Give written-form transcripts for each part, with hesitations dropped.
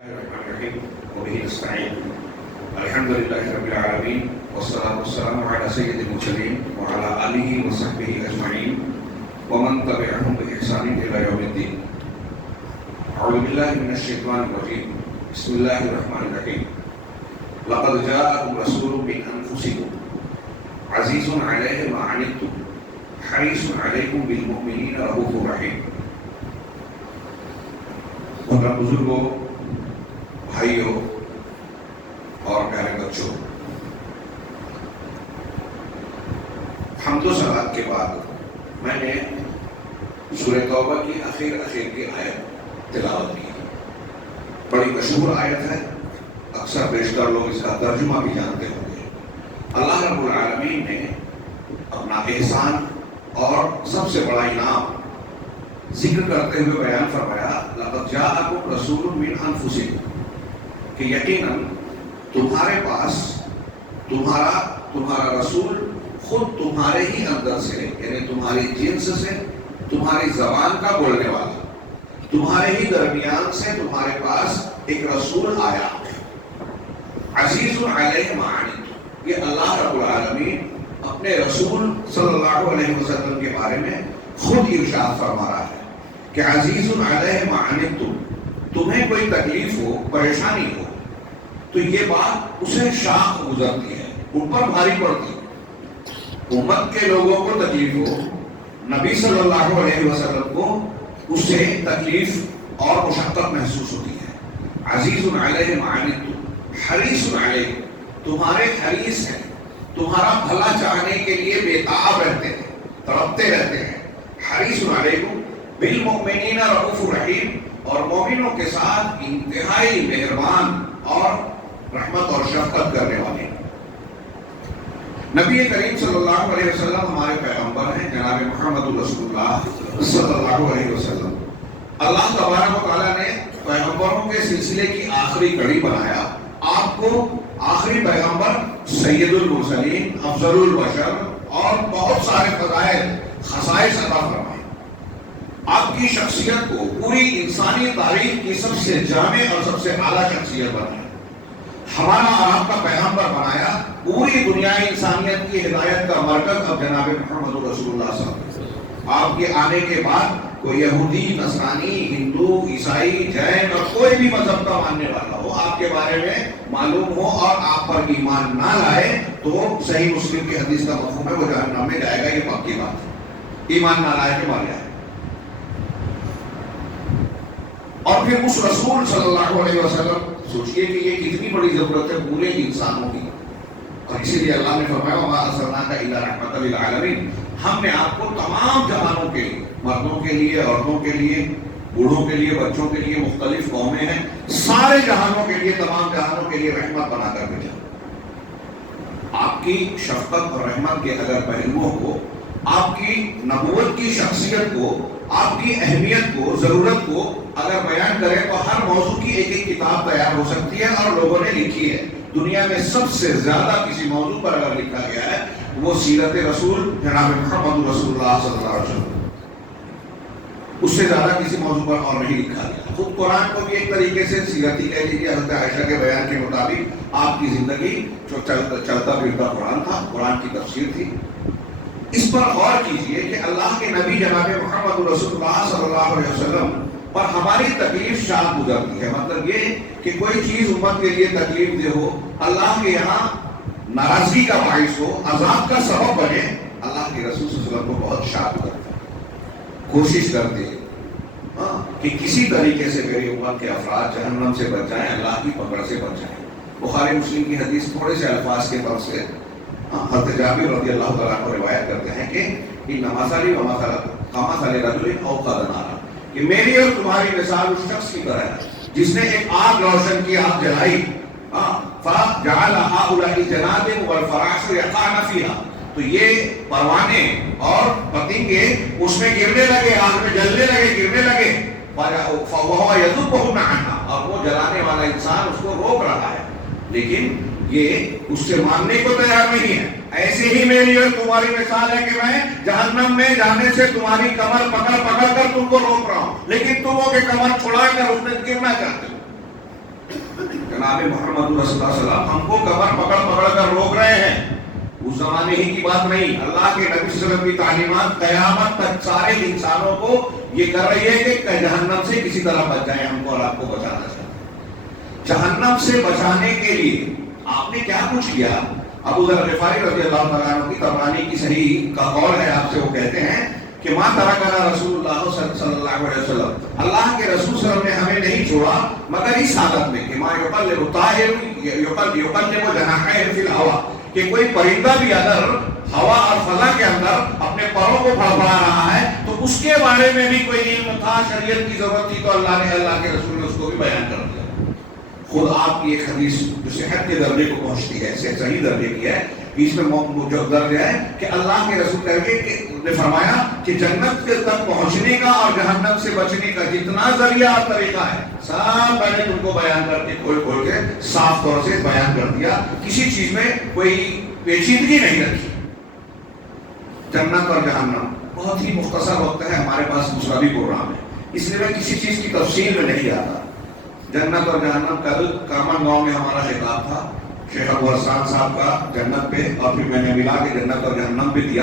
الرحمن الرحيم وبه نستعين الحمد لله رب العالمين والصلاة والسلام على سيد المرسلين وعلى آله وصحبه أجمعين ومن تبعهم بإحسان إلى يوم الدين. أعوذ بالله من الشيطان الرجيم. بسم الله الرحمن الرحيم. لقد جاءكم رسول من أنفسكم عزيز عليه ما عنتم حريص عليكم بالمؤمنين رؤوف رحيم. محترم بزرگوں، بھائیوں اور پیارے بچوں، حمد و ثناء کے بعد میں نے سورہ توبہ کی اخیر کی آیت تلاوت کی. بڑی مشہور آیت ہے، اکثر بیشتر لوگ اس کا ترجمہ بھی جانتے ہوں گے. اللہ رب العالمین نے اپنا احسان اور سب سے بڑا انعام ذکر کرتے ہوئے بیان فرمایا، لقد جاءکم رسول من انفسکم، کہ یقیناً تمہارے پاس تمہارا رسول خود تمہارے ہی اندر سے، یعنی تمہاری جنس سے، تمہاری زبان کا بولنے والا، تمہارے ہی درمیان سے تمہارے پاس ایک رسول آیا. عزیز علیہ ما عنتم، یہ اللہ رب العالمین اپنے رسول صلی اللہ علیہ وسلم کے بارے میں خود ارشاد فرما رہا ہے کہ عزیز علیہ ما عنتم، تمہیں کوئی تکلیف ہو، پریشانی ہو تو یہ بات اسے شاق گزرتی ہے، اوپر بھاری پڑتی ہے. امت کے لوگوں کو تکلیف ہو، نبی صلی اللہ علیہ وسلم کو اس سے تکلیف اور مشقت محسوس ہوتی ہے. عزیز علیہ ما عنتم حریص علیہ، تمہارے حریص ہیں، تمہارا بھلا چاہنے کے لیے بےتاب رہتے ہیں، تڑپتے رہتے ہیں. حریص علیکم بالمؤمنین رؤوف رحیم، اور مومنوں کے ساتھ انتہائی مہربان اور رحمت اور شفقت کرنے والے. نبی کریم صلی اللہ علیہ وسلم ہمارے پیغمبر ہیں، جناب محمد رسول اللہ صلی اللہ علیہ وسلم. اللہ تبارک و تعالیٰ نے پیغمبروں کے سلسلے کی آخری کڑی بنایا. آپ کو آخری پیغمبر، سید المرسلین، افضل البشر اور بہت سارے فضائل خصائص عطا فرمائے. آپ کی شخصیت کو پوری انسانی تاریخ کی سب سے جامع اور سب سے اعلیٰ شخصیت بنایا. ہمارا اور آپ کا پیغمبر بنایا. پوری دنیا انسانیت کی ہدایت کا مرکز اب جناب محمد رسول اللہ صلی اللہ علیہ وسلم. آپ کے آنے کے بعد کوئی یہودی، نصرانی، ہندو، عیسائی، جین اور کوئی بھی مذہب کا ماننے والا ہو، آپ کے بارے میں معلوم ہو اور آپ پر ایمان نہ لائے تو صحیح مسلم کی حدیث کا مفہوم ہے وہ جہنم میں جائے گا. یہ پکی بات ہے، ایمان نہ لائے کے مار جائے. اور پھر اس رسول صلی اللہ علیہ وسلم، سوچئے کہ یہ کتنی بڑی ضرورت ہے پورے انسانوں کی، اور اسی لیے اللہ نے فرمایا وَمَا أَرْسَلْنَاكَ إِلَّا رَحْمَةً لِلْعَالَمِينَ، ہم نے آپ کو تمام جہانوں کے لیے، مردوں کے لیے، عورتوں کے لیے، بوڑھوں کے لیے، بچوں کے لیے، مختلف قومیں ہیں، سارے جہانوں کے لیے، تمام جہانوں کے لیے رحمت بنا کر بھیجا. آپ کی شفقت اور رحمت کے اگر پہلوؤں کو، آپ کی نبوت کی شخصیت کو، آپ کی اہمیت کو، ضرورت کو اگر بیان کریں تو ہر موضوع کی ایک کتاب تیار ہو سکتی ہے، اور لوگوں نے لکھی ہے. دنیا میں سب سے زیادہ کسی موضوع پر اگر لکھا گیا ہے وہ سیرت رسول جناب محمد رسول اللہ صلی اللہ علیہ وسلم. اس سے زیادہ کسی موضوع پر اور نہیں لکھا گیا. خود قرآن کو بھی ایک طریقے سے سیرت ہی کہہ لیجیے. حضرت عائشہ کے بیان کے مطابق آپ کی زندگی جو چلتا پھرتا قرآن تھا، قرآن کی تفسیر تھی. اس پر غور کیجئے کہ اللہ کے نبی جناب محمد رسول اللہ صلی اللہ علیہ وسلم پر ہماری تکلیف شاق گزرتی ہے. مطلب یہ کہ کوئی چیز امت کے لیے تکلیف دہ ہو، اللہ کے یہاں ناراضگی کا باعث ہو، عذاب کا سبب بنے، اللہ کے رسول صلی اللہ علیہ وسلم کو بہت شاق کرتے ہیں، کوشش کرتے ہیں کہ کسی طریقے سے میری امت کے افراد جہنم سے بچ جائیں، اللہ کی پکڑ سے بچ جائیں. بخاری مسلم کی حدیث تھوڑے سے الفاظ کے فرق سے حضرت جابر رضی اللہ تعالیٰ کو روایت کرتے ہیں کہ ان مثالی و مثل رجل اوقد نارا، کہ میری اور تمہاری مثال اس شخص کی طرح ہے جس نے ایک آگ روشن کی، آگ جلائی، فجعل هؤلاء الجنادب والفراش يقعن فيها، تو یہ پروانے اور پتنگے اس میں گرنے لگے، آگ میں جلنے لگے، گرنے لگے. فهو يذبهن عنها، اور وہ جلانے والا انسان اس کو روک رہا ہے لیکن یہ اس سے ماننے کو تیار نہیں ہے. ایسے ہی میری اور تمہاری مثال ہے کہ میں جہنم میں جانے سے تمہاری کمر پکڑ کر تم کو روک رہا ہوں، لیکن تم ہو کہ کمر چھڑا کر اس میں گرنا چاہتے ہو. جناب محمد رسول اللہ صلی اللہ علیہ وسلم ہم کو کمر پکڑ پکڑ کر روک رہے ہیں. اس زمانے ہی کی بات نہیں, اللہ کے نبی صلی اللہ علیہ وسلم کی تعلیمات قیامت تک سارے انسانوں کو یہ کر رہی ہے کہ جہنم سے کسی طرح بچ جائیں, ہم کو اور آپ کو بچانا چاہتے ہیں. جہنم سے بچانے کے لیے آپ نے کیا کچھ کیا؟ ابو ذر غفاری رضی اللہ تعالیٰ عنہ کی طبرانی کی صحیح کا قول ہے آپ سے, وہ کہتے ہیں کہ ما ترکنا رسول اللہ صلی اللہ علیہ وسلم, اللہ کے رسول صلی اللہ علیہ وسلم نے ہمیں نہیں چھوڑا مگر اس حالت میں کہ ما یقلب الطائر یقلب جناحیہ فی الہوا, کہ کوئی پرندہ بھی اگر ہوا اور فضا کے اندر اپنے پروں کو پھڑپڑا رہا ہے تو اس کے بارے میں بھی کوئی علم تھا, شریعت کی ضرورت تھی تو اللہ کے رسول نے اس کو بھی بیان کر دیا. خود آپ کی ایک حدیث جو صحت کے درجے کو پہنچتی ہے, صحیح درجے کی ہے, اس میں جو درجہ ہے کہ اللہ کے رسول کہہ کے نے فرمایا کہ جنت کے تک پہنچنے کا اور جہنم سے بچنے کا جتنا ذریعہ اور طریقہ ہے سب میں نے تم کو بیان کر کے کھول کے صاف طور سے بیان کر دیا, کسی چیز میں کوئی پیچیدگی نہیں رکھی. جنت اور جہنم بہت ہی مختصر وقت ہے ہمارے پاس, دوسرا بھی پروگرام ہے, اس لیے میں کسی چیز کی تفصیل میں نہیں آتا. جنت اور جہنم کل کامن گاؤں میں ہمارا خطاب تھا شیخ ابو حسان صاحب کا جنت پہ, اور پھر میں نے ملا کے جنت اور جہنم پہ دیا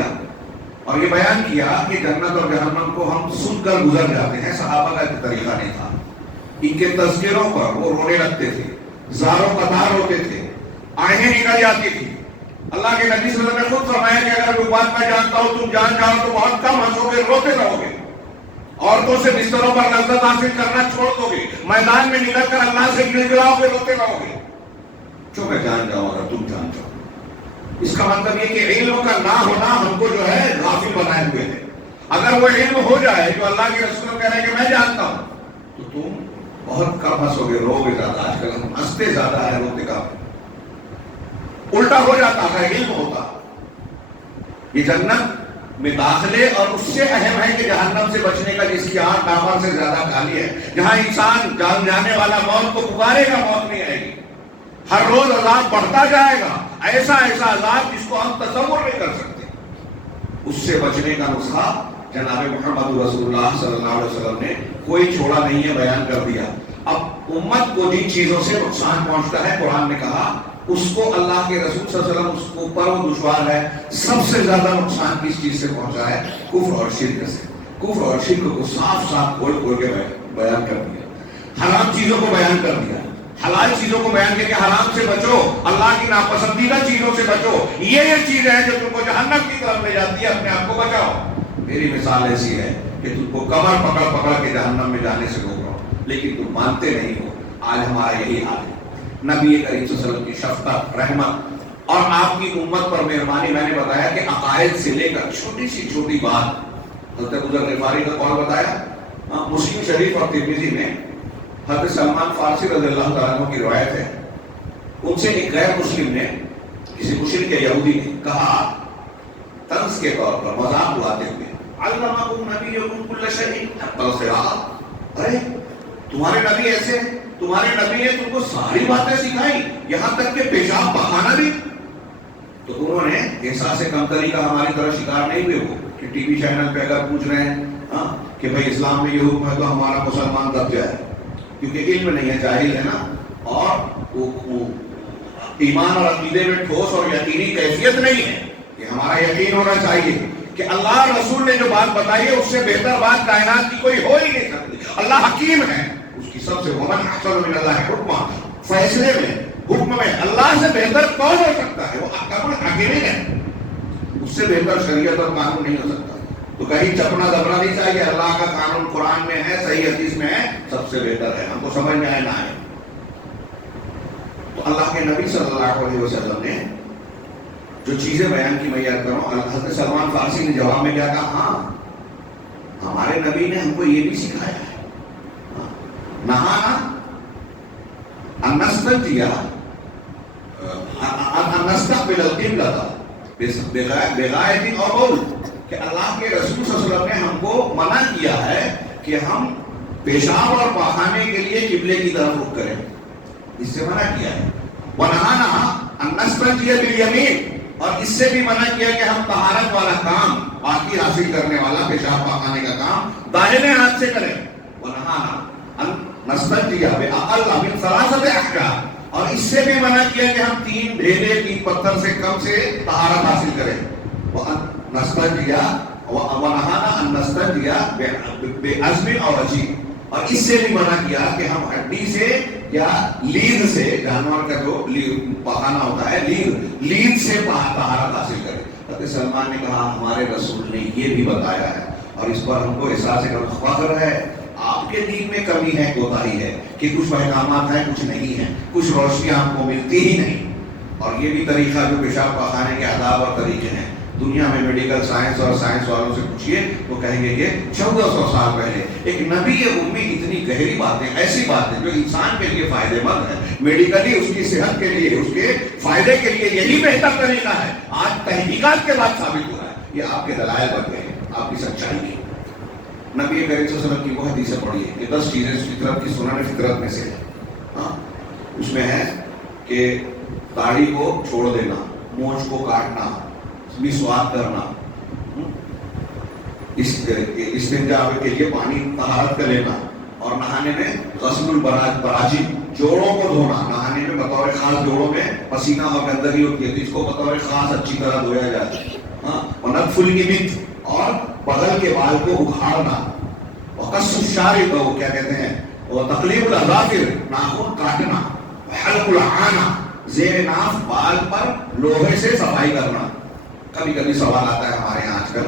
اور یہ بیان کیا کہ جنت اور جہنم کو ہم سن کر گزر جاتے ہیں. صحابہ کا طریقہ نہیں تھا, ان کے تذکروں پر وہ رونے لگتے تھے, زاروں قطار ہوتے تھے, آنکھیں نکل جاتی تھی. اللہ کے نبی صلی اللہ علیہ وسلم نے خود فرمایا کہ اگر کوئی بات میں جانتا ہوں تم جان جاؤ تو بہت کم ہنسو گے, روتے رہو گے, عورتوں سے بستروں پر لذت حاصل کرنا چھوڑ دو گے, میدان میں نکل کر اللہ سے گڑگڑاؤ گے, روتے رہو گے. جو میں جان جاؤں اگر تم جان جاؤ, اس کا مطلب یہ کہ علم کا نہ ہونا ہم کو جو ہے غافل بنائے ہوئے ہے. اگر وہ علم ہو جائے جو اللہ کے رسول کہہ رہے ہیں کہ میں جانتا ہوں, تو تم بہت کم ہنسو گے, رو گے زیادہ. آج کل ہم ہنستے زیادہ ہے, روتے کم. الٹا ہو جاتا ہے علم ہوتا. یہ جنت میں داخلے اور اس سے اہم ہے کہ جہنم سے بچنے کا, جس کی آنکھ ڈامر سے زیادہ کالی ہے, جہاں انسان جان جانے والا موت کو پکارے گا, موت نہیں آئے گی. ہر روز عذاب بڑھتا جائے گا, ایسا ایسا عذاب جس کو ہم تصور نہیں کر سکتے. اس سے بچنے کا نسخہ جناب محمد رسول اللہ صلی اللہ علیہ وسلم نے کوئی چھوڑا نہیں ہے, بیان کر دیا. اب امت کو جن چیزوں سے نقصان پہنچتا ہے, قرآن نے کہا اس کو اللہ کے رسول صلی اللہ علیہ وسلم اس کو پر وہ دشوار ہے. سب سے زیادہ نقصان کس چیز سے پہنچا ہے؟ کفر اور شرک سے. کفر اور شرک کو صاف صاف کھول کھول کے بیان کر دیا, حرام چیزوں کو بیان کر دیا, حلال چیزوں کو بیان کیا کہ حرام سے بچو, اللہ کی ناپسندیدہ چیزوں سے بچو. یہ چیز ہے جو تم کو جہنم کی طرف لے جاتی ہے, اپنے آپ کو بچاؤ. میری مثال ایسی ہے کہ تم کو کمر پکڑ پکڑ کے جہنم میں جانے سے روک رہا ہوں, لیکن تم مانتے نہیں ہو. آج ہمارا یہی حال ہے. نبی کریم صلی اللہ علیہ وسلم کی شفقت, رحمت اور آپ کی امت پر مہربانی. میں نے بتایا کہ عقائد سے لے کر چھوٹی سی چھوٹی بات, حضرت ابو ذر غفاری کا قول بتایا. مسلم شریف اور ترمذی میں حضرت سلمان فارسی رضی اللہ تعالیٰ عنہ کی روایت ہے, ان سے ایک غیر مسلم نے, کسی مشرک یہودی نے کہا طنز کے طور پر, مذاق اڑاتے ہوئے, علمکم نبیکم کل شیء حتی القراءۃ, ارے تمہارے نبی ایسے ہیں, تمہارے نبی نے تم کو ساری باتیں سکھائی, یہاں تک کہ پیشاب پخانا بھی. تو انہوں نے احساس کمتری کا ہماری طرح شکار نہیں ہوئے, وہ کہ ٹی وی چینل پہ اگر پوچھ رہے ہیں کہ بھائی اسلام میں یہ حکم ہے تو ہمارا مسلمان دب جائے, کیونکہ علم نہیں ہے, جاہل ہے نا, اور وہ ایمان اور عقیدے میں ٹھوس اور یقینی کیفیت نہیں ہے. یہ ہمارا یقین ہونا چاہیے کہ اللہ رسول نے جو بات بتائی ہے اس سے بہتر بات کائنات کی کوئی ہو ہی نہیں سکتی. اللہ حکیم ہے, اس کی سب سے ومن احسن من اللہ حکما, فیصلے میں, حکم میں اللہ سے بہتر کون ہو سکتا ہے؟ وہ حکیم ہے, اس سے بہتر شریعت اور قانون نہیں ہو سکتا. تو کہیں چپنا دبنا نہیں چاہیے, اللہ کا قانون قرآن میں ہے, صحیح حدیث میں ہے, سب سے بہتر ہے, ہم کو سمجھ میں آئے نہ آئے. تو اللہ کے نبی صلی اللہ علیہ وسلم نے جو چیزیں بیان کی, میں یاد کروں, حضرت سلمان فارسی نے جواب میں کیا کہا, ہاں ہمارے نبی نے ہم کو یہ بھی سکھایا ہے, نہانا ان نستنجی ان نستقبل القبلۃ بغائط اور بول, کہ اللہ کے رسول صلی اللہ علیہ وسلم نے ہم کو منع کیا ہے کہ ہم پیشاب اور پخانے کے لیے قبلے کی طرف رخ کریں, اس سے منع کیا ہے. وَنَهَانَا أَن نَّسْتَنْجِيَ بِالْيَمِينِ, اور اس سے بھی منع کیا کہ ہم طہارت والا کام, پاکی حاصل کرنے والا پیشاب پخانے کا کام داہنے ہاتھ سے کریں. وَنَهَانَا أَن نَّسْتَنْجِيَ بِأَقَلَّ مِن ثَلَاثَةِ أَحْجَارٍ, اور اس سے بھی منع کیا کہ ہم 3 ڈھیلے 3 پتھر سے کم سے طہارت حاصل کریں. نستنجیا ونہانا ان نستنجیا بعظم اور عجین. اور اس سے بھی منع کیا کہ ہم ہڈی سے یا لید سے، جانور کا جو پخانا ہوتا ہے لید سے طہارت حاصل کریں. حضرت سلمان نے کہا ہمارے رسول نے یہ بھی بتایا ہے اور اس پر ہم کو احساس فخر ہے. آپ کے دین میں کمی ہے، کوتاہی ہے کہ کچھ احکامات ہیں کچھ نہیں ہیں، کچھ روشنی آپ کو ملتی ہی نہیں. اور یہ بھی طریقہ جو پیشاب پخانے کے آداب اور طریقے ہیں، دنیا میں میڈیکل سائنس اور سائنس والوں سے پوچھئے تو کہیں گے کہ 1400 سال پہلے ایک نبی امی اتنی گہری باتیں، ایسی باتیں جو انسان کے لیے فائدہ مند ہے، میڈیکلی اس کی صحت کے لیے، اس کے فائدے کے لیے یہی بہتر طریقہ ہے، آج تحقیقات کے بعد ثابت ہوا ہے. یہ آپ کے دلائل بن گئے آپ کی سچائی کی. نبی کریم صلی اللہ علیہ وسلم کی وہ حدیثیں پڑھیے کہ 10 چیزیں فطرت کی سنن فطرت میں سے ہے. اس میں ہے کہ داڑھی کو چھوڑ دینا، مونچھ کو کاٹنا، مسواک کرنا، استنجا کے لیے پانی طہارت کا لینا، اور نہانے میں غسل البراجی، جوڑوں کو دھونا. نہانے میں بطور خاص جوڑوں میں پسینہ اور گندگی ہوتی ہے تو اس کو بطور خاص اچھی طرح دھویا جاتا ہے. ونتف الابط، اور بغل کے بال کو اکھاڑنا، وقص الشارب، وہ کیا کہتے ہیں وہ تقلیب الاظافر، ناخن کاٹنا، حلق العانہ، زیر ناف بال پر لوہے سے صفائی کرنا. کبھی کبھی سوال آتا ہے ہمارے یہاں آج کل،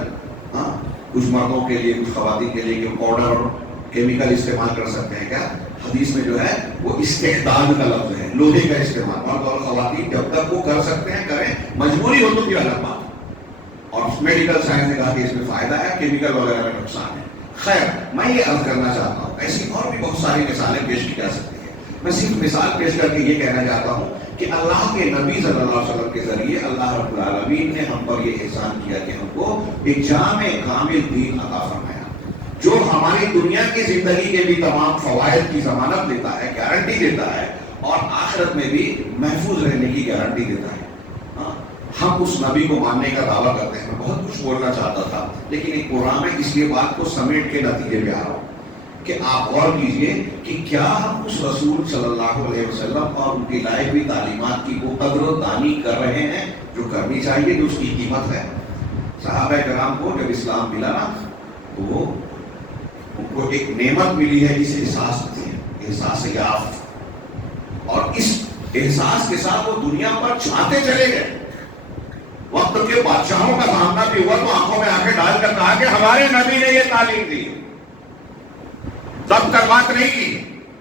کچھ مردوں کے لیے کچھ خواتین کے لیے کہ پاؤڈر اور کیمیکل استعمال کر سکتے ہیں کیا؟ حدیث میں جو ہے وہ استحداد کا لفظ ہے، لوہے کا استعمال. مرد اور خواتین جب تک وہ کر سکتے ہیں کریں، مجبوری ہو تو بھی الگ بات. اور میڈیکل سائنس نے کہا کہ اس میں فائدہ ہے، کیمیکل وغیرہ میں نقصان ہے. خیر، میں یہ عرض کرنا چاہتا ہوں، ایسی اور بھی بہت ساری مثالیں پیش کی جا سکتی ہیں. میں صرف مثال پیش کر کے یہ کہنا چاہتا ہوں کہ اللہ کے نبی صلی اللہ علیہ وسلم کے ذریعے اللہ رب العالمین نے ہم پر یہ احسان کیا کہ ہم کو ایک جامع کامل دین عطا فرمایا، جو ہماری دنیا کی زندگی کے بھی تمام فوائد کی ضمانت دیتا ہے، گارنٹی دیتا ہے، اور آخرت میں بھی محفوظ رہنے کی گارنٹی دیتا ہے. ہم اس نبی کو ماننے کا دعویٰ کرتے ہیں. میں بہت کچھ بولنا چاہتا تھا لیکن ایک پروگرام میں اس لیے بات کو سمیٹ کے نتیجے پہ آ رہا ہوں کہ آپ غور کیجئے کہ کیا ہم اس رسول صلی اللہ علیہ وسلم اور ان کی لائے ہوئی تعلیمات کی وہ قدر و دانی کر رہے ہیں جو کرنی چاہیے، جو اس کی قیمت ہے. صحابہ کرام کو جب اسلام ملا نا تو وہ ان کو ایک نعمت ملی ہے جسے احساس ہوتی ہے، احساس یافت، اور اس احساس کے ساتھ وہ دنیا پر چھاتے چلے گئے. وقت کے بادشاہوں کا سامنا بھی ہوا تو آنکھوں میں آنکھیں ڈال کر کہا کہ ہمارے نبی نے یہ تعلیم دی، ضبط کر بات نہیں کی.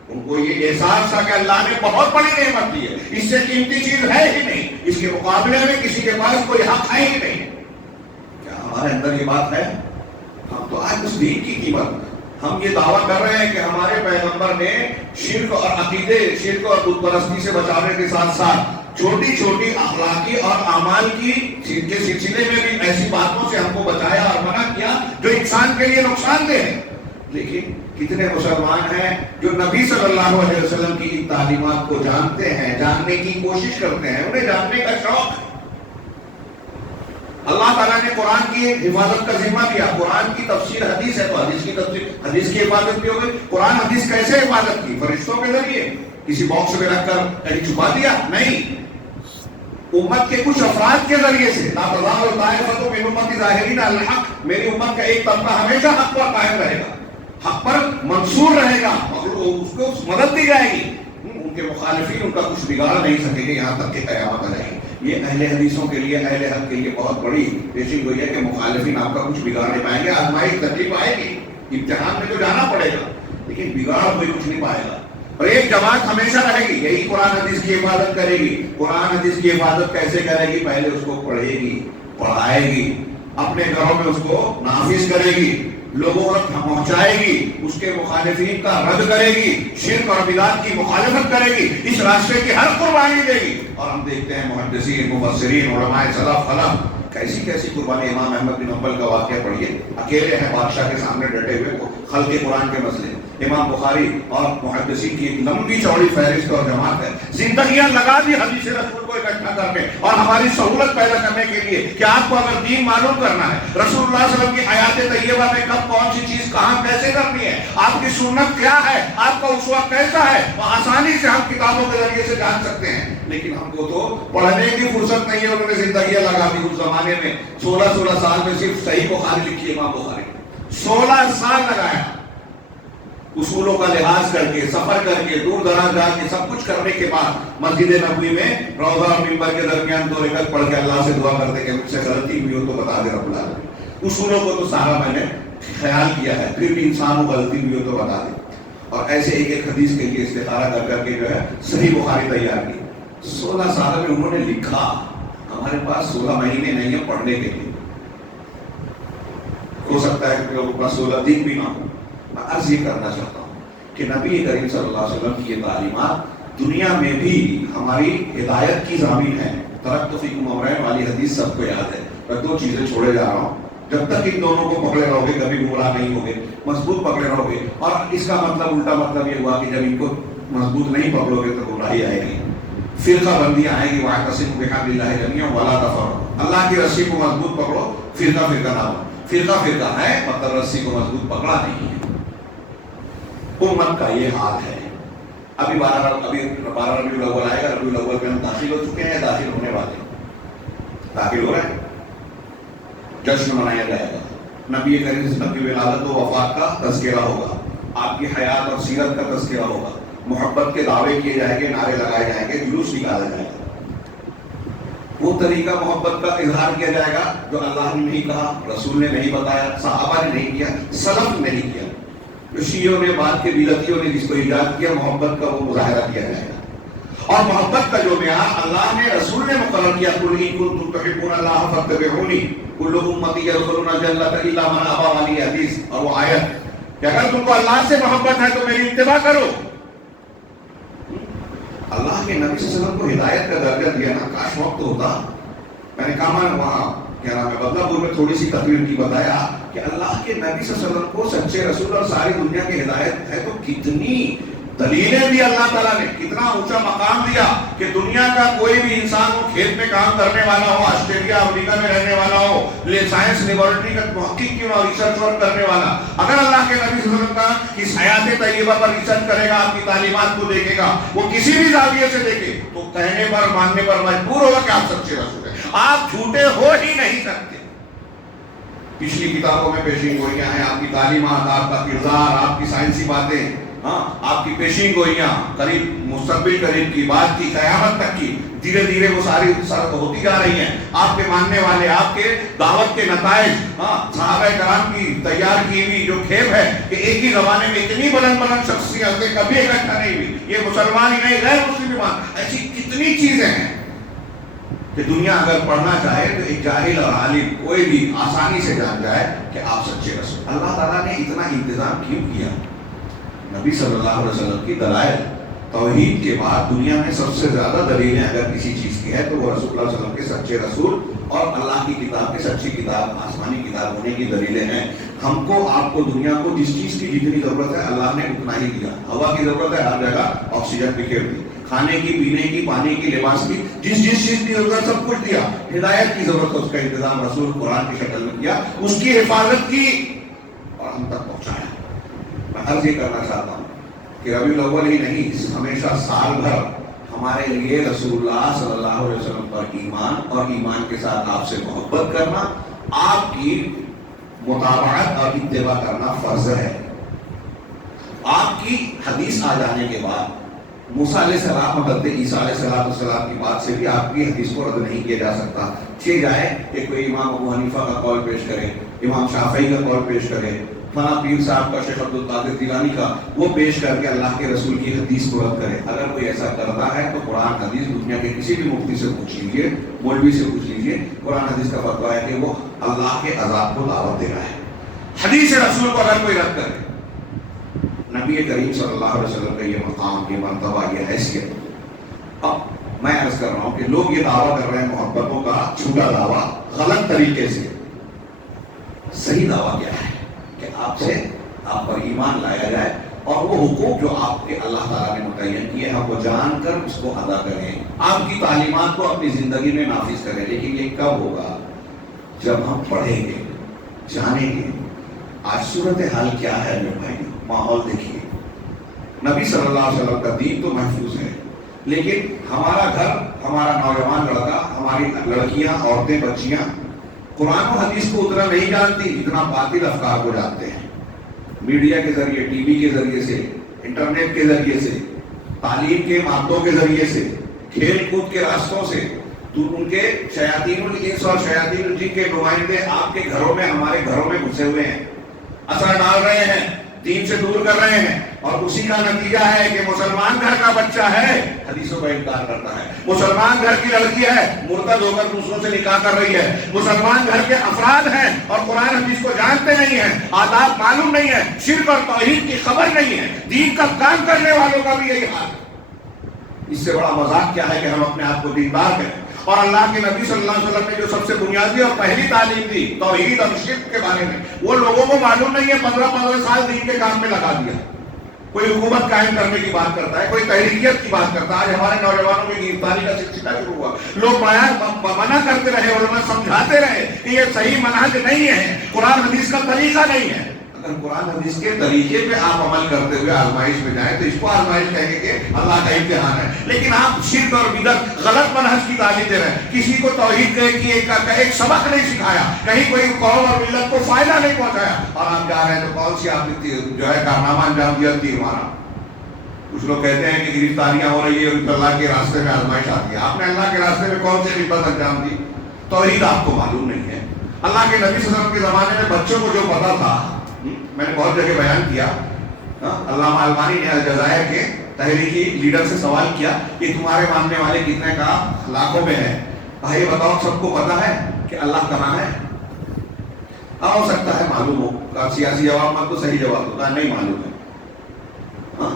ان کو یہ احساس تھا کہ اللہ نے بہت بڑی نعمت دی ہے، اس سے قیمتی چیز ہے ہی نہیں، اس کے مقابلے میں کسی کے پاس کوئی حق ہے ہی نہیں. کیا ہمارے اندر یہ بات ہے؟ ہم تو آج اس دین کی قیمت، ہم یہ دعویٰ کر رہے ہیں کہ ہمارے پیغمبر نے شرک اور عقیدے، شرک اور بت پرستی سے بچانے کے ساتھ ساتھ چھوٹی چھوٹی اخلاقی اور اعمال کی کے سلسلے میں بھی ایسی باتوں سے ہم کو بچایا اور منع کیا جو انسان کے لیے نقصان دہ ہے. لیکن کتنے مسلمان ہیں جو نبی صلی اللہ علیہ وسلم کی ان تعلیمات کو جانتے ہیں، جاننے کی کوشش کرتے ہیں، انہیں جاننے کا شوق ہے. اللہ تعالیٰ نے قرآن کی حفاظت کا ذمہ دیا. قرآن کی تفسیر حدیث ہے تو حدیث کی تفسیر، حدیث کی حفاظت بھی ہوگی. قرآن حدیث کیسے حفاظت کی؟ فرشتوں کے ذریعے. کسی باکس میں رکھ کر کہیں چھپا دیا؟ نہیں. امت کے کچھ افراد کے ذریعے سے. لا تزال طائفۃ من امتی ظاہرین علی الحق، میری امت کا ایک طبقہ ہمیشہ حق پر قائم رہے گا، حق پر منصور رہے گا، اس کو مدد دی جائے گی. ان کے مخالفین ان کا کچھ بگاڑ نہیں سکیں گے یہاں تک کہ قیامت آ جائے گی. یہ اہل حدیثوں کے لیے، اہل حق کے لیے بہت بڑی پیشین گوئی ہے کہ مخالفین آپ کا کچھ بگاڑ نہیں پائیں گے. آزمائش تکلیف آئے گی، امتحان میں تو جانا پڑے گا، لیکن بگاڑ کوئی کچھ نہیں پائے گا. اور ایک جماعت ہمیشہ رہے گی، یہی قرآن حدیث کی حفاظت کرے گی. قرآن حدیث کی حفاظت کیسے کرے گی؟ پہلے اس کو پڑھے گی، پڑھائے گی، اپنے گھروں میں اس کو نافذ کرے گی، لوگوں تک پہنچائے گی، اس کے مخالفین کا رد کرے گی، شرک اور بدعت کی مخالفت کرے گی، اس راستے کی ہر قربانی دے گی. اور ہم دیکھتے ہیں محدثین، مفسرین، علماء سلف خلف کیسی کیسی قربانی. امام احمد بن حنبل کا واقعہ پڑھیے، اکیلے ہیں بادشاہ کے سامنے ڈٹے ہوئے، خلق قرآن کے مسئلے. امام بخاری اور محدثین کی ایک لمبی چوڑی فہرست اور جماعت ہے، زندگیاں لگا دی حدیث رسول کو اکٹھا کرنے اور ہماری سہولت پیدا کرنے کے لیے کہ آپ کو اگر دین معلوم کرنا ہے، رسول اللہ صلی اللہ علیہ وسلم کی حیات طیبہ میں کب کون سی چیز کہاں کیسے کرنی ہے، آپ کی سنت کیا ہے، آپ کا اسوہ کیسا ہے، وہ آسانی سے ہم کتابوں کے ذریعے سے جان سکتے ہیں. لیکن ہم کو تو پڑھنے کی فرصت نہیں ہے. انہوں نے زندگیاں لگا دی اس زمانے میں. 16 سال میں صرف صحیح بخاری لکھی امام بخاری. 16 سال لگایا اصولوں کا لحاظ کر کے، سفر کر کے، دور دراز جا کے، سب کچھ کرنے کے بعد مسجد نبوی میں روضہ اور منبر کے درمیان 2 رکعت پڑھ کے اللہ سے دعا کرتے کہ مجھ سے غلطی ہوئی ہو تو بتا دے رب العالمین. اصولوں کو تو سارا میں نے خیال کیا ہے، پھر بھی انسان کو غلطی ہوئی ہو تو بتا دے. اور ایسے ایک ایک حدیث کے لیے استخارہ کر کر کے جو ہے صحیح بخاری تیار کی. 16 سال میں انہوں نے لکھا. ہمارے پاس 16 مہینے نہیں ہے پڑھنے کے لیے. ہو سکتا ہے کہ لوگوں کے پاس 16 دن بھی نہ ہو. میں عرض یہ کرنا چاہتا ہوں کہ نبی کریم صلی اللہ علیہ وسلم کی یہ تعلیمات دنیا میں بھی ہماری ہدایت کی ضامن ہے. ترکت فیکم امرین والی حدیث سب کو یاد ہے. میں 2 چیزیں چھوڑے جا رہا ہوں. جب تک ان دونوں کو پکڑے رہو گے کبھی گمراہ نہیں ہوگے، مضبوط پکڑے رہو گے. اور اس کا مطلب الٹا مطلب یہ ہوا کہ جب ان کو مضبوط نہیں پکڑو گے تو گمراہی آئے گی، فرقہ بندیاں آئے گی. واعتصموا بحبل اللہ جميعا ولا تفرقوا. اللہ کی رسی کو مضبوط پکڑو، فرقہ فرقہ نہ ہو. فرقہ فرقہ ہے مطلب رسی کو مضبوط پکڑا نہیں ہے. امت کا یہ حال ہے. ابھی 12 ربیع الاول آئے گا. ربیع الاول میں ہم داخل ہو چکے ہیں، داخل ہونے والے ہیں، داخل ہو رہے ہیں. جشن منایا جائے گا. نبی کریم صلی اللہ علیہ وسلم کی ولادت و وفات کا تذکرہ ہوگا، آپ کی حیات اور سیرت کا تذکرہ ہوگا. محبت کے دعوے کیے جائیں گے، نعرے لگائے جائیں گے، جلوس نکالا جائے گا. وہ طریقہ محبت کا اظہار کیا جائے گا جو اللہ نے نہیں کہا، رسول نے نہیں بتایا، صحابہ نے نہیں کیا، سلف نے نہیں کیا. جو شیعوں نے، بعد کے بدعتیوں نے جس کو ایجاد کیا، محبت کا وہ مظاہرہ کیا جائے گا. اور محبت کا جو معیار اللہ نے، رسول نے مقرر کیا، قل ان کنتم تحبون اللہ فاتبعونی کل امتی یدخلون الجنۃ الا من ابى والی حدیث. اور وہ آیت کہ اگر تم کو اللہ سے محبت ہے تو میری اتباع کرو. اللہ کے نبی صلی اللہ علیہ وسلم کو ہدایت کا درجہ دیا نا. کاش وقت ہوتا. میں نے کہا وہاں کیا نام ہے بدلہ پور میں تھوڑی سی تقریر کی بتایا کہ اللہ کے نبی صلی اللہ علیہ وسلم کو سچے رسول اور ساری دنیا کی ہدایت ہے تو کتنی دلیلیں دی اللہ تعالیٰ نے، کتنا اونچا مقام دیا کہ دنیا کا کوئی بھی انسان ہو، کھیت میں کام کرنے والا ہو، آسٹریلیا امریکہ میں رہنے والا ہو، سائنس لیبارٹری کا محقق کیوں نہ، ریسرچ ورک کرنے والا، اگر اللہ کے نبی صلی اللہ علیہ وسلم کا اس حیات طیبہ پر ریسرچ کرے گا، آپ کی تعلیمات کو دیکھے گا، وہ کسی بھی زاویے سے دیکھے تو کہنے پر ماننے پر مجبور ہوگا کہ آپ سچے رسول ہیں. آپ جھوٹے ہو ہی نہیں سکتے. پچھلی کتابوں میں پیشین گوئیاں ہیں، آپ کی تعلیمات، آپ کا کردار، آپ کی سائنسی باتیں، آپ کی پیشین گوئیاں قریب مستقبل قریب کی بات کی قیامت تک کی، دھیرے دھیرے وہ ساری سرد ہوتی جا رہی ہیں. آپ کے ماننے والے، آپ کے دعوت کے نتائج، صحابہ کرام کی تیار کی ہوئی جو کھیپ ہے کہ ایک ہی زمانے میں اتنی بلند بلند شخصیتیں کبھی اکٹھا نہیں ہوئی. یہ مسلمان ہی نہیں، غیر مسلم ایمان، ایسی کتنی چیزیں ہیں کہ دنیا اگر پڑھنا چاہے تو ایک جاہل اور عالم کوئی بھی آسانی سے جان جائے کہ آپ سچے رسول. اللہ تعالیٰ نے اتنا انتظام کیوں کیا؟ نبی صلی اللہ علیہ وسلم کی دلائل، توحید کے بعد دنیا میں سب سے زیادہ دلیلیں اگر کسی چیز کی ہے تو وہ رسول اللہ علیہ وسلم کے سچے رسول اور اللہ کی کتاب کے سچی کتاب، آسمانی کتاب ہونے کی دلیلیں ہیں. ہم کو، آپ کو، دنیا کو جس چیز کی جتنی ضرورت ہے اللہ نے اتنا ہی دیا. ہوا کی ضرورت ہے ہر جگہ، آکسیجن بکھیر دی. کھانے کی، پینے کی، پانی کی، لباس کی، جس چیز کی ضرورت سب کچھ دیا. ہدایت کی ضرورت ہے، اس کا انتظام رسول قرآن کی شکل میں کیا، اس کی حفاظت کی اور ہم تک پہنچایا. میں عرض یہ کرنا چاہتا ہوں کہ ربیع الاول ہی نہیں، ہمیشہ سال بھر ہمارے لیے رسول اللہ صلی اللہ علیہ وسلم پر ایمان اور ایمان کے ساتھ آپ سے محبت کرنا، آپ کی مطابعت اور اتباع کرنا فرض ہے. آپ کی حدیث آ جانے کے بعد موسیٰ علیہ السلام، حضرت عیسیٰ علیہ السلام کی بات سے بھی آپ کی حدیث کو رد نہیں کیا جا سکتا. چھ جائے کہ کوئی امام ابو حنیفہ کا قول پیش کرے، امام شافعی کا قول پیش کرے، فلاں پیر صاحب کا، شیخ عبدالقادر جیلانی کا، وہ پیش کر کے اللہ کے رسول کی حدیث کو رد کرے. اگر کوئی ایسا کرتا ہے تو قرآن حدیث دنیا کے کسی بھی مفتی سے پوچھ لیجیے، مولوی سے پوچھ لیجیے، قرآن حدیث کا فتویٰ ہے کہ وہ اللہ کے عذاب کو دعوت دے رہا ہے. حدیث رسول کو اگر کوئی رد کرے، نبی کریم صلی اللہ علیہ وسلم کا یہ مقام، یہ مرتبہ، یہ حیثیت. اب میں عرض کر رہا ہوں کہ لوگ یہ دعویٰ کر رہے ہیں محبتوں کا، جھوٹا دعویٰ، غلط طریقے سے. صحیح دعویٰ کیا ہے کہ آپ سے، آپ پر ایمان لایا جائے اور وہ حقوق جو آپ کے اللہ تعالیٰ نے متعین کیے ہیں وہ جان کر اس کو ادا کریں، آپ کی تعلیمات کو اپنی زندگی میں نافذ کریں. لیکن یہ کب ہوگا؟ جب ہم پڑھیں گے، جانیں گے. آج صورتحال کیا ہے میرے بھائی؟ ماحول دیکھیے. نبی صلی اللہ علیہ وسلم کا دین تو محفوظ ہے، لیکن ہمارا گھر، ہمارا نوجوان لڑکا، ہماری لڑکیاں، عورتیں، بچیاں قرآن و حدیث کو اتنا نہیں جانتی جتنا باطل افکار کو جانتے ہیں. میڈیا کے ذریعے، ٹی وی کے ذریعے سے، انٹرنیٹ کے ذریعے سے، تعلیم کے مادوں کے ذریعے سے، کھیل کود کے راستوں سے، تو ان کے شیاطین الانس اور شیاطین الجن کے نمائندے آپ کے گھروں میں، ہمارے گھروں میں گھسے ہوئے ہیں، اثر ڈال رہے ہیں، دین سے دور کر رہے ہیں. اور اسی کا نتیجہ ہے کہ مسلمان گھر کا بچہ ہے حدیثوں کا انکار کرتا ہے، مسلمان گھر کی لڑکی ہے مرتد ہو کر دوسروں سے نکاح کر رہی ہے، مسلمان گھر کے افراد ہیں اور قرآن حدیث کو جانتے نہیں ہیں، آداب معلوم نہیں ہے، شرک اور توحید کی خبر نہیں ہے، دین کا کام کرنے والوں کا بھی یہی حال ہے. اس سے بڑا مذاق کیا ہے کہ ہم اپنے آپ کو دیندار کہیں. اور اللہ کے نبی صلی اللہ علیہ وسلم نے جو سب سے بنیادی اور پہلی تعلیم دی توحید اور شرک کے بارے میں، وہ لوگوں کو معلوم نہیں ہے. 15 سال دین کے کام میں لگا دیا. کوئی حکومت قائم کرنے کی بات کرتا ہے، کوئی تحریکیت کی بات کرتا ہے. آج ہمارے نوجوانوں کی گرفتاری کا سلسلہ شروع ہوا. لوگ منع کرتے رہے، علماء سمجھاتے رہے کہ یہ صحیح منہج نہیں ہے، قرآن حدیث کا طریقہ نہیں ہے. اگر قرآن حدیث کے طریقے پہ آپ عمل کرتے ہوئے آزمائش میں جائیں تو اس کو آزمائش کہیں گے کہ اللہ کا امتحان ہے. لیکن آپ شرک اور بدعت، غلط منہج کی تعلیم دے رہے ہیں. کسی کو توحید کی ایک سبق نہیں سکھایا، کہیں کوئی قوم اور ملت کو فائدہ نہیں پہنچایا، اور آپ جا رہے ہیں تو کون سی آپ نے جو ہے کارنامہ انجام دیا؟ تیر مارا. کچھ لوگ کہتے ہیں کہ گرفتاریاں ہو رہی ہے اور اللہ کے راستے میں آزمائش آتی ہے. آپ نے اللہ کے راستے میں کون سی خدمت انجام دی؟ توحید آپ کو معلوم نہیں ہے. اللہ کے نبی صلی اللہ علیہ وسلم کے زمانے میں بچوں کو جو پتا تھا، میں نے بہت جگہ بیان کیا. علامہ البانی نے الجزائر کے تحریکی لیڈر سے سوال کیا کہ تمہارے ماننے والے کتنے کا لاکھوں میں ہے، بھائی بتاؤ سب کو پتا ہے کہ اللہ کہاں ہے؟ ہو سکتا ہے معلوم ہو، سیاسی جواب مت تو صحیح جواب ہوتا ہے نہیں معلوم ہے.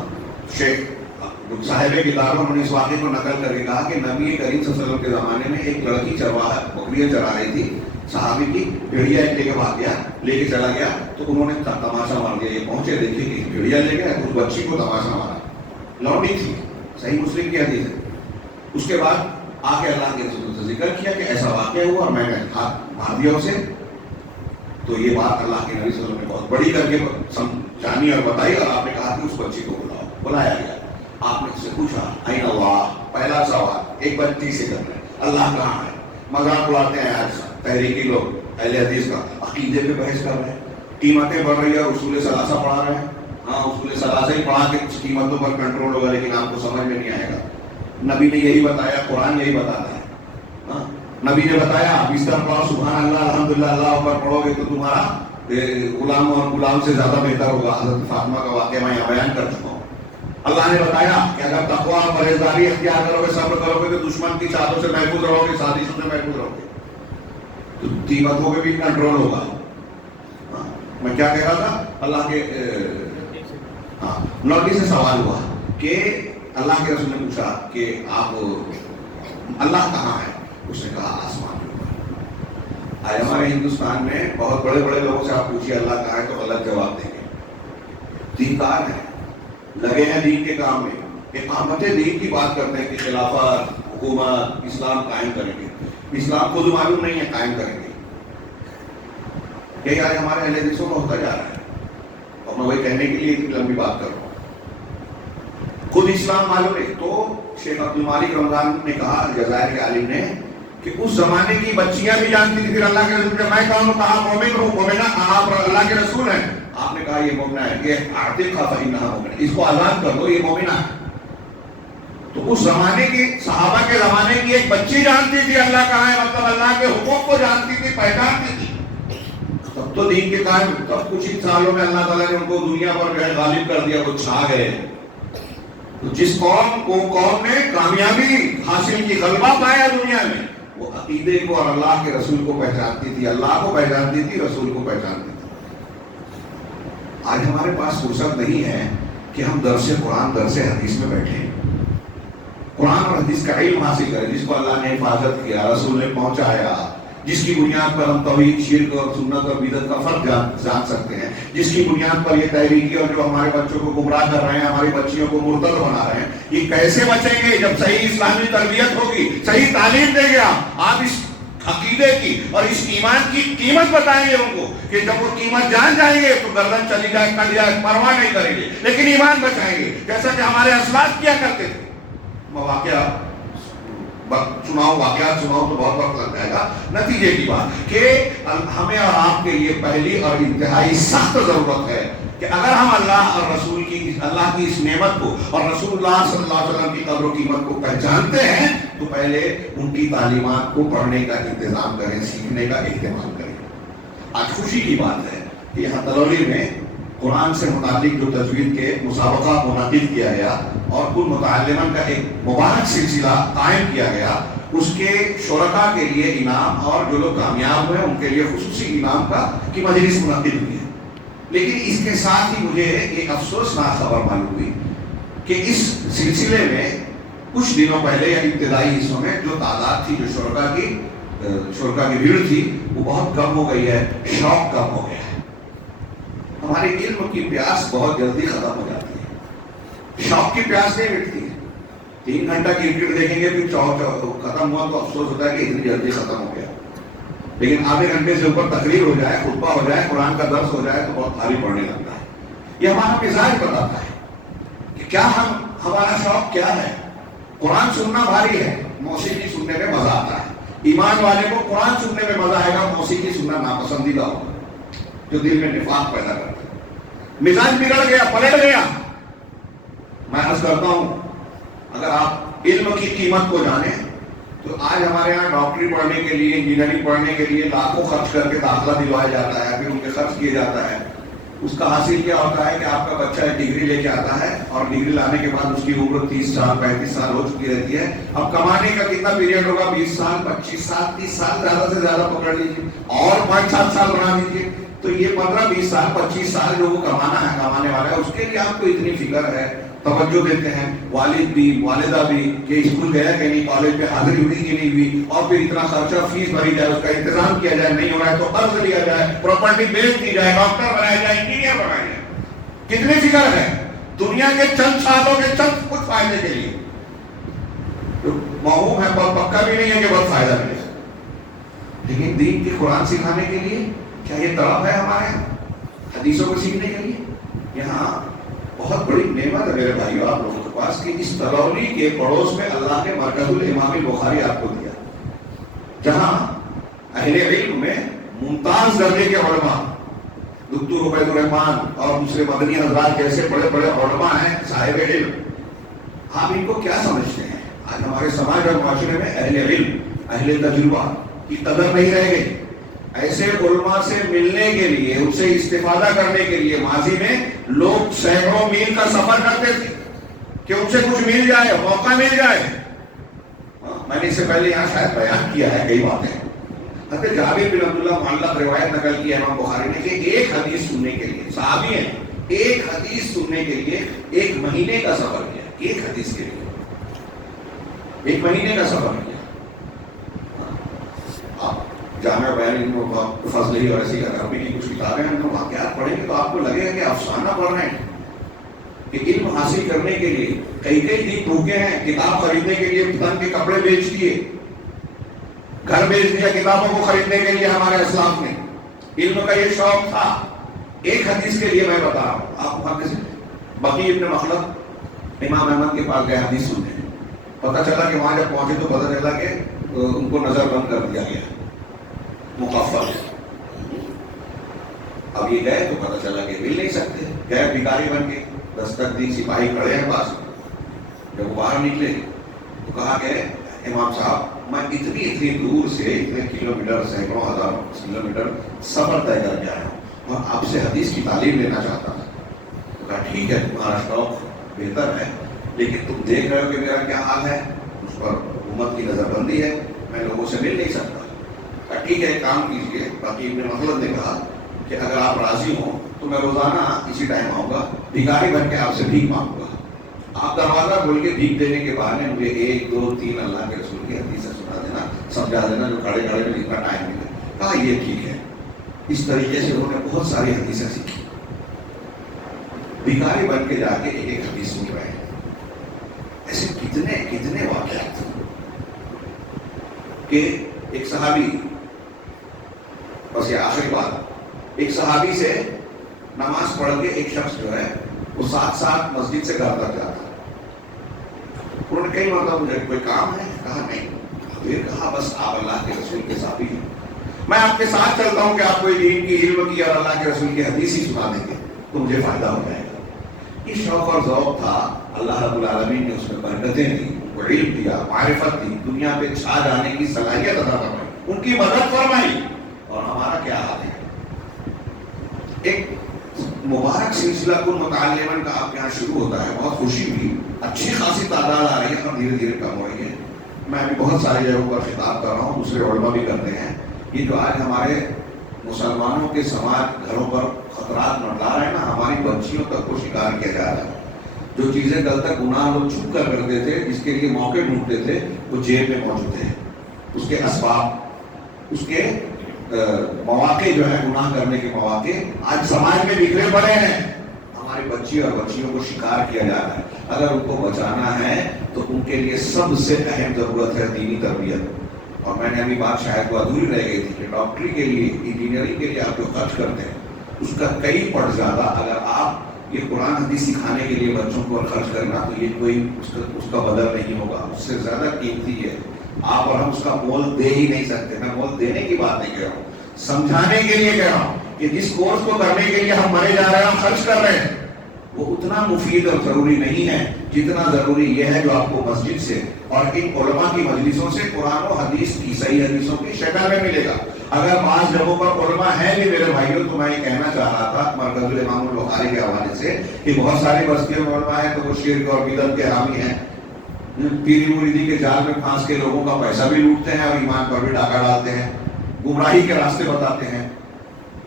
شیخ صاحب کتاب انہوں نے اس واقعے کو نقل کر کے کہا کہ نبی کریم صلی اللہ علیہ وسلم کے زمانے میں ایک لڑکی چرواہا بکریاں چرا رہی تھی. صحابی کی بھیڑیا ایک لے کے بھاگ گیا، لے کے چلا گیا تو انہوں نے تماشا مار دیا. یہ پہنچے دیکھے کہ بھیڑیا لے گیا، اس بچی کو تماشا مارا. لوٹی تھی، صحیح مسلم کی حدیث ہے. اس کے بعد آگے اللہ کے رسول سے ذکر کیا کہ ایسا واقعہ ہوا اور میں نے ہاتھ مار دیا اسے. تو یہ بات اللہ کے نبی صلی اللہ علیہ وسلم نے بہت بڑی کر کے جانی اور بتائی، اور آپ نے کہا کہ اس بچی کو بلاؤ. بلایا گیا. آپ نے اس سے پوچھا این اللہ، پہلا سوال ایک بچی سے کر رہے ہیں اللہ کہاں ہے. مذاق اڑاتے ہیں آج تحریکی لوگ اہل حدیث کا، عقیدے پہ بحث کر رہے ہیں، قیمتیں بڑھ رہی ہے اور اصول ثلاثہ پڑھا رہے ہیں. ہاں اصول ثلاثہ ہی پڑھا کے کچھ قیمتوں پر کنٹرول ہوگا، لیکن آپ کو سمجھ میں نہیں آئے گا. نبی نے یہی بتایا، قرآن یہی بتاتا ہے. ہاں نبی نے بتایا بستر پڑھو سبحان اللہ الحمدللہ اللہ اکبر پڑھو گے تو تمہارا غلام اور غلام سے زیادہ بہتر ہوگا. حضرت فاطمہ کا واقعہ میں یہاں بیان کر چکا ہوں. اللہ نے بتایا کہ اگر تقویٰ اور پرہیزگاری اختیار کرو گے، صبر کرو گے تو دشمن کی چالوں سے محفوظ رہو گے، سازشوں سے محفوظ رہو گے، تو قیمتوں پہ بھی کنٹرول ہوگا. میں کیا کہہ رہا تھا؟ اللہ کے لڑکی سے سوال ہوا کہ اللہ کے رسول نے پوچھا کہ آپ اللہ کہاں ہے؟ اس نے کہا آسمان کے اوپر. آج ہمارے ہندوستان میں بہت بڑے بڑے لوگوں سے آپ پوچھیے اللہ کہاں ہے تو غلط جواب دیں گے. دیندار ہیں، لگے ہیں دین کے کام میں، اقامت دین کی بات کرتے ہیں کہ خلافت، حکومت، اسلام قائم کریں گے. اسلام خود معلوم نہیں ہے قائم کریں گے. یہی آج ہمارے اہل حدیثوں کا ہوتا جا رہا ہے. اور میں وہی کہنے کے لیے اتنی لمبی بات کر رہا ہوں. خود اسلام معلوم ہے. تو شیخ عبد المالک رمضان نے کہا، الجزائر کے عالم نے، کہ اس زمانے کی بچیاں بھی جانتی تھی پھر اللہ کے رسول. میں کہا ہوں کہا مومن ہوں، مومنہ آپ اللہ کے رسول ہیں. آپ نے کہا یہ مومنہ ہے، یہ عاتق فإنہا مومنہ، اس کو آزاد کر دو یہ مومنہ ہے. تو اس زمانے کی صحابہ کے زمانے کی ایک بچی جانتی تھی اللہ کہاں ہے، مطلب اللہ کے حقوق کو جانتی تھی، پہچانتی تھی. تب تو دین کے قائم، تب کچھ ہی سالوں میں اللہ تعالیٰ نے ان کو دنیا پر جو ہے غالب کر دیا، وہ چھا گئے. تو جس قوم نے کامیابی حاصل کی، غلبہ پایا دنیا میں، وہ عقیدے کو اور اللہ کے رسول کو پہچانتی تھی، اللہ کو پہچانتی تھی، رسول کو پہچانتی تھی. آج ہمارے پاس فرصت نہیں ہے کہ ہم درس قرآن درس حدیث میں بیٹھیں، قرآن اور حدیث کا علم حاصل کریں جس کو اللہ نے حفاظت کیا، رسول نے پہنچایا، جس کی بنیاد پر ہم توحید، شرک اور سنت اور بدعت کا فرق جان سکتے ہیں، جس کی بنیاد پر یہ تحریکی اور جو ہمارے بچوں کو گمراہ کر رہے ہیں، ہماری بچیوں کو مرتد بنا رہے ہیں، یہ کیسے بچیں گے جب صحیح اسلامی تربیت ہوگی، صحیح تعلیم دیں گے آپ اس عقیدے کی اور اس ایمان کی قیمت بتائیں گے ان کو کہ جب وہ قیمت جان جائیں گے تو گردن چلی جائے، کٹ جائے، پرواہ نہیں کریں گے، لیکن ایمان بچائیں گے جیسا کہ ہمارے اسلاف کیا کرتے تھے۔ واقعات سناؤ تو بہت وقت لگ جائے گا۔ نتیجے کی بات کہ ہمیں اور آپ کے لیے پہلی اور انتہائی سخت ضرورت ہے کہ اگر ہم اللہ اور رسول کی، اللہ کی اس نعمت کو اور رسول اللہ صلی اللہ علیہ وسلم کی قدر و قیمت کو پہچانتے ہیں تو پہلے ان کی تعلیمات کو پڑھنے کا انتظام کریں، سیکھنے کا اہتمام کریں۔ آج خوشی کی بات ہے کہ یہاں تلولی میں قرآن سے متعلق جو تجوید کے مسابقہ منعقد کیا گیا اور کل متعلمین کا ایک مبارک سلسلہ قائم کیا گیا، اس کے شرکاء کے لیے انعام اور جو لوگ کامیاب ہوئے ان کے لیے خصوصی انعام کی مجلس منعقد ہوئی ہے۔ لیکن اس کے ساتھ ہی مجھے ایک افسوسناک خبر معلوم ہوئی کہ اس سلسلے میں کچھ دنوں پہلے یا ابتدائی حصوں میں جو تعداد تھی، جو شرکاء کی بھیڑ تھی، وہ بہت کم ہو گئی ہے، شوق کم ہو گیا ہے۔ ہمارے علم کی پیاس بہت جلدی ختم ہو جاتی ہے، شوق کی پیاس نہیں مٹتی ہے۔ 3 گھنٹہ کرکٹ دیکھیں گے پھر ختم ہوا تو افسوس ہوتا ہے کہ اتنی جلدی ختم ہو گیا، لیکن آدھے گھنٹے سے اوپر تقریر ہو جائے، خطبہ ہو جائے، قرآن کا درس ہو جائے تو بہت بھاری پڑنے لگتا ہے۔ یہ ہمارا مزاج بتاتا ہے کہ کیا ہمارا شوق کیا ہے۔ قرآن سننا بھاری ہے، موسیقی سننے میں مزہ آتا ہے۔ ایمان والے کو قرآن سننے میں مزہ آئے گا، موسیقی سننا ناپسندیدہ ہوگا، جو دل میں نفاق پیدا کرتا ہے۔ مزاج بگڑ گیا، پلٹ گیا۔ میں عرض کرتا ہوں اگر آپ علم کی قیمت کو جانیں تو آج ہمارے یہاں ڈاکٹری پڑھنے کے لیے، انجینئرنگ پڑھنے کے لیے لاکھوں خرچ کر کے داخلہ دلوایا جاتا ہے، پھر ان کے خرچ کیے جاتا ہے۔ اس کا حاصل کیا ہوتا ہے کہ آپ کا بچہ ایک ڈگری لے کے آتا ہے اور ڈگری لانے کے بعد اس کی عمر 30 سال 35 سال ہو چکی رہتی ہے۔ اب کمانے کا کتنا پیریڈ ہوگا؟ 20 سال 25 سال 30 سال زیادہ سے زیادہ پکڑ لیجیے اور 5-7 سال بنا دیجیے، تو یہ 15-20 سال 25 سال جو وہ کمانے والا ہے، اس کے لیے آپ کو اتنی فکر ہے، توجہ دیتے ہیں والد بھی والدہ بھی کہ اسکول گیا کہ نہیں، کالج میں حاضری ہوئی کہ نہیں ہوئی، اور پھر اتنا خرچہ فیس بھری جائے، اس کا انتظام کیا جائے، نہیں ہو رہا ہے تو قرض لیا جائے، پراپرٹی بیچ دی جائے، ڈاکٹر بنایا جائے، انجینئر بنایا جائے۔ کتنی فکر ہے دنیا کے چند سالوں کے چند کچھ فائدے کے لیے، تو موہوم ہے، پر پکا بھی نہیں ہے کہ بہت فائدہ ملے۔ لیکن دین کی قرآن سکھانے کے لیے کیا یہ طلب ہے ہمارے یہاں؟ حدیثوں کو سیکھنے کے لیے یہاں بہت بڑی نعمت ہے میرے بھائیو آپ لوگوں کے پاس کہ اس تلولی کے پڑوس میں اللہ نے مرکز الامام البخاری آپ کو دیا، جہاں اہل علم میں ممتاز درجے کے علماء، دکتور عبید الرحمان اور دوسرے مدنی حضرات جیسے بڑے بڑے علماء ہیں صاحب علم۔ آپ ان کو کیا سمجھتے ہیں؟ آج ہمارے سماج اور معاشرے میں اہل علم، اہل تجربہ کی قدر نہیں رہ گئی۔ ایسے علماء سے ملنے کے لیے، ان سے استفادہ کرنے کے لیے ماضی میں لوگ سینکڑوں میل کا سفر کرتے تھے کہ ان سے کچھ مل جائے، موقع مل جائے۔ میں نے اس سے پہلے یہاں شاید بیان کیا ہے کئی باتیں۔ حضرت جابر بن عبداللہ معلق روایت نقل کی ہے امام بخاری نے کہ ایک حدیث سننے کے لیے، صحابی ہیں، ایک حدیث سننے کے لیے 1 مہینے کا سفر کیا، ایک حدیث کے لیے 1 مہینے کا سفر کیا۔ جامعہ بیان علم فضلی اور ایسی عربی کی کچھ کتابیں ہیں، واقعات پڑھیں گے تو آپ کو لگے گا کہ افسانہ پڑھ رہے ہیں کہ علم حاصل کرنے کے لیے کئی دن بھوکے ہیں، کتاب خریدنے کے لیے تن کے کپڑے بیچ دیے، گھر بیچ دیا کتابوں کو خریدنے کے لیے ہمارے اسلاف نے۔ علم کا یہ شوق تھا۔ ایک حدیث کے لیے میں بتا رہا ہوں آپ کو، بقی ابن مخلد امام احمد کے پاس گئے حدیث سننے، پتہ چلا کہ وہاں جب پہنچے تو پتہ چلا کہ ان کو نظر بند کر دیا گیا، مقفل۔ اب یہ گئے تو پتہ چلا کہ مل نہیں سکتے، گئے بھکاری بن کے، دستک دی، سپاہی کھڑے ہیں پاس۔ جب وہ باہر نکلے تو کہا کہ امام صاحب میں اتنی دور سے اتنے کلومیٹر، سینکڑوں ہزار کلومیٹر سفر طے کر کے آیا ہوں اور آپ سے حدیث کی تعلیم لینا چاہتا تھا۔ تو کہا ٹھیک ہے، تمہارا شوق بہتر ہے، لیکن تم دیکھ رہے ہو کہ میرا کیا حال ہے، اس پر حکومت کی نظر بندی ہے، میں لوگوں سے مل نہیں سکتا۔ ٹھیک ہے ایک کام کیجیے، باقی ابن مخلد نے کہا کہ اگر آپ راضی ہوں تو میں روزانہ اسی ٹائم آؤں گا، بھکاری بن کے آپ سے بھیک مانگوں گا، آپ دروازہ کھول کے بھیک دینے کے بہانے مجھے 1 2 3 اللہ کے رسول کی حدیث سے سنا دینا، سمجھا دینا، جو کھڑے کھڑے میں جتنا ٹائم ملے. کہا یہ ٹھیک ہے. اس طریقے سے انہوں نے بہت ساری حدیثیں سیکھی. بھکاری بن کے جا کے ایک ایک حدیث سن رہے ہیں. ایسے کتنے کتنے واقعات کہ ایک صحابی، بس یہ آخری بات، ایک صحابی سے نماز پڑھ کے ایک شخص جو ہے وہ ساتھ ساتھ مسجد سے گھر تک جاتا. انہوں نے کئی مرتبہ مجھے کوئی کام ہے؟ کہا نہیں. پھر کہا بس آپ اللہ کے رسول کے صحابی ہیں، میں آپ کے ساتھ چلتا ہوں کہ آپ کو دین کی علم کی اور اللہ کے رسول کی حدیث ہی سنا دیں گے تو مجھے فائدہ ہو جائے گا. یہ شوق اور ذوق تھا. اللہ رب العالمین نے اس میں برکتیں دی، ان کو علم دیا، معرفت دی، دنیا پہ چھا جانے کی صلاحیت عطا فرمائی، ان کی مدد فرمائی. اور ہمارا کیا حال ہے؟ ایک مبارک سلسلہ کن متعلمن کا آپ کے یہاں شروع ہوتا ہے. بہت خوشی ہوئی، اچھی خاصی تعداد آ رہی ہے اور دھیرے دھیرے کم ہو رہی ہے. میں ابھی بہت ساری جگہوں پر خطاب کر رہا ہوں، دوسرے علماء بھی کرتے ہیں. یہ جو آج ہمارے مسلمانوں کے سماج گھروں پر خطرات منڈلا رہے ہیں نا، ہماری بچیوں تک کو شکار کیا جا رہا ہے. جو چیزیں کل تک گناہ لوگ چھپ کر کرتے تھے، جس کے لیے موقع ڈھونڈتے تھے، وہ جیب میں موجود ہیں. اس کے اسباب، اس کے مواقع جو ہے گناہ کرنے کے مواقع آج سماج میں بکھرے پڑے ہیں. ہماری بچی اور بچیوں کو شکار کیا جا رہا ہے. اگر ان کو بچانا ہے تو ان کے لیے سب سے اہم ضرورت ہے دینی تربیت. اور میں نے ابھی بات شاید وہ ادھوری رہ گئی تھی کہ ڈاکٹری کے لیے، انجینئرنگ کے لیے آپ جو خرچ کرتے ہیں اس کا کئی پٹ زیادہ اگر آپ یہ قرآن حدیث سکھانے کے لیے بچوں کو خرچ کرنا تو یہ کوئی اس کا بدل نہیں ہوگا. اس سے زیادہ قیمتی ہے. آپ اور ہم اس کا مول دے ہی نہیں سکتے. میں مول دینے کی بات نہیں کہہ رہا ہوں، سمجھانے کے لیے کہہ رہا ہوں کہ جس کورس کو کرنے کے لیے ہم مرے جا رہے ہیں، ہم خرچ کر رہے ہیں، وہ اتنا مفید اور ضروری نہیں ہے جتنا ضروری یہ ہے جو آپ کو مسجد سے اور ان علماء کی مجلسوں سے قرآن و حدیث کی، صحیح حدیثوں کی شکل میں ملے گا. اگر بعض جگہوں پر علماء ہیں بھی میرے بھائیوں، تو میں یہ کہنا چاہ رہا تھا مرکز الامام البخاری کے حوالے سے کہ بہت ساری بستیوں میں علماء ہیں تو وہ شرک اور بدعت کے حامی ہیں، پیری مریدی کے جال میں پھانس کے لوگوں کا پیسہ بھی لوٹتے ہیں اور ایمان پر بھی ڈاکہ ڈالتے ہیں، گمراہی کے راستے بتاتے ہیں.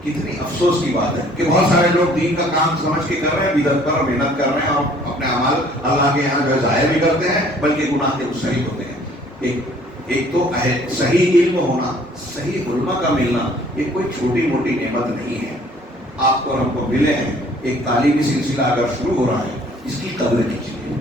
کتنی افسوس کی بات ہے کہ بہت سارے لوگ دین کا کام سمجھ کے کر رہے ہیں، بدعت پر محنت کر رہے ہیں اور اپنے اعمال اللہ کے یہاں جو ہے ظاہر بھی کرتے ہیں بلکہ گناہ کے مشترک ہوتے ہیں. ایک تو صحیح علم ہونا، صحیح علماء کا ملنا یہ کوئی چھوٹی موٹی نعمت نہیں ہے. آپ کو اور ہم کو ملے ہیں. ایک تعلیمی سلسلہ اگر شروع ہو رہا ہے، اس کی قدر کیجیے.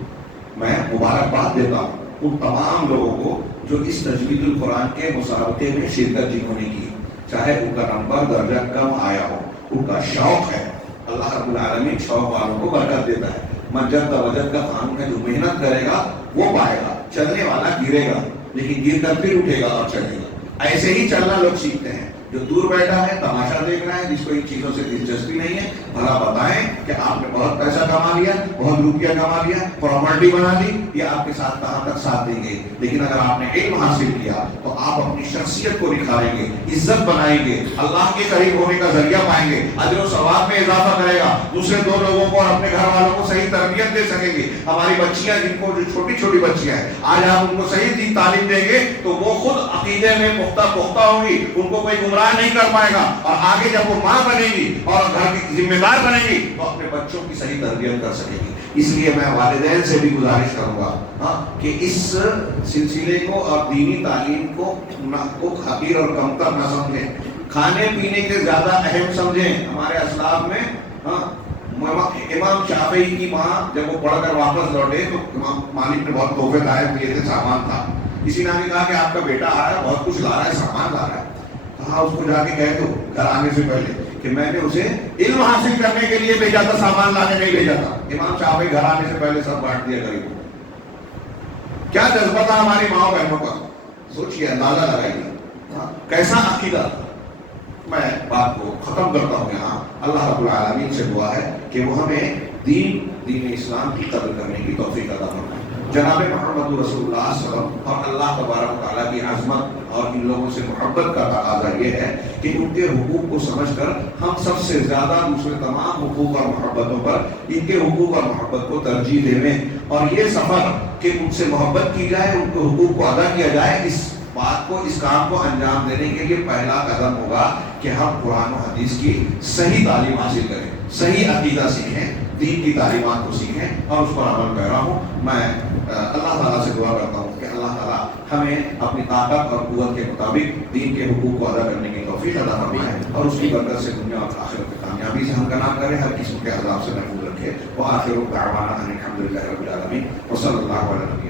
میں مبارکباد دیتا ہوں ان تمام لوگوں کو جو اس تجوید القرآن کے مسابقے میں شرکت جنہوں نے کی، چاہے ان کا نمبر درجہ کم آیا ہو، ان کا شوق ہے. اللہ رب العالمین شوق والوں کو برکت دیتا ہے. منجد وجد کا قانون ہے، جو محنت کرے گا وہ پائے گا. چلنے والا گرے گا لیکن گر کر پھر اٹھے گا اور چلے گا. ایسے ہی چلنا لوگ سیکھتے ہیں. جو دور بیٹھا ہے تماشا دیکھ رہا ہے، جس کو ان چیزوں سے دلچسپی نہیں ہے، بھلا بتائیں کہ آپ نے بہت پیسہ کما لیا، بہت روپیہ کما لیا، پراپرٹی بنا لی، یہ آپ کے ساتھ کہاں تک ساتھ دیں گے. لیکن اگر آپ نے علم حاصل کیا تو آپ اپنی شخصیت کو نکھاریں گے، عزت بنائیں گے، اللہ کے قریب ہونے کا ذریعہ پائیں گے، اجر و ثواب میں اضافہ کرے گا. دوسرے دو لوگوں کو اور اپنے گھر والوں کو صحیح تربیت دے سکیں گے. ہماری بچیاں، جن کو جو چھوٹی چھوٹی بچیاں ہیں، آج آپ ان کو صحیح دین تعلیم دیں گے تو وہ خود عقیدے میں پختہ ہوں گی، ان کو کوئی گمراہ نہیں کر پائے گا. اور آگے جب وہ ماں بنے گی اور گھر کی ذمہ دار بنے گی تو اپنے بچوں کی صحیح تربیت کر سکے گی. اس لیے میں والدین سے بھی گزارش کروں گا کہ اس سلسلے کو اور دینی تعلیم کو حقیر اور کمتر نہ سمجھیں، کھانے پینے کے زیادہ اہم سمجھیں. ہمارے اسلاف میں امام شافعی کی ماں جب وہ پڑھ کر واپس لوٹے تو امام مالک نے بہت تحفے لائے دیے تھے، سامان تھا. کسی نے کہا کہ آپ کا بیٹا آ رہا ہے، بہت کچھ لا رہا ہے، سامان لا رہا ہے. کہا اس کو جا کے کہہ دو گھر آنے سے پہلے کہ میں نے اسے علم حاصل کرنے کے لیے بھیجا تھا، سامان لانے نہیں بھیجا تھا. امام شافعی گھر آنے سے پہلے سب بانٹ دیا غریبوں. کیا جذبہ تھا ہماری ماں بہنوں کا، سوچیے، اندازہ لگائیے کیسا عقیدہ تھا. میں بات کو ختم کرتا ہوں یہاں. اللہ رب العالمین سے دعا ہے کہ وہ ہمیں دین اسلام کی قدر کرنے کی توفیق عطا فرمائے. جناب محمد رسول اللہ صلی اللہ علیہ وسلم اور اللہ تبارک و تعالیٰ کی عظمت اور ان لوگوں سے محبت کا تقاضا یہ ہے کہ ان کے حقوق کو سمجھ کر ہم سب سے زیادہ دوسرے تمام حقوق اور محبتوں پر ان کے حقوق اور محبت کو ترجیح دیں. اور یہ سفر کہ ان سے محبت کی جائے، ان کے حقوق کو ادا کیا جائے، اس بات کو، اس کام کو انجام دینے کے لیے پہلا قدم ہوگا کہ ہم قرآن و حدیث کی صحیح تعلیم حاصل کریں، صحیح عقیدہ سیکھیں. دین کی تعلیمات کو سیکھیں اور اس پر عمل پیرا ہوں. میں اللہ تعالیٰ سے دعا کرتا ہوں کہ اللہ تعالیٰ ہمیں اپنی طاقت اور قوت کے مطابق دین کے حقوق کو ادا کرنے کی توفیق عطا فرمائے اور اس کی برکت سے دنیا اور آخرت کی کامیابی سے ہمکنار کرے, ہر قسم کے عذاب سے محفوظ رکھے. وآخر دعوانا ان الحمد للہ رب العالمین وصلی اللہ علیہ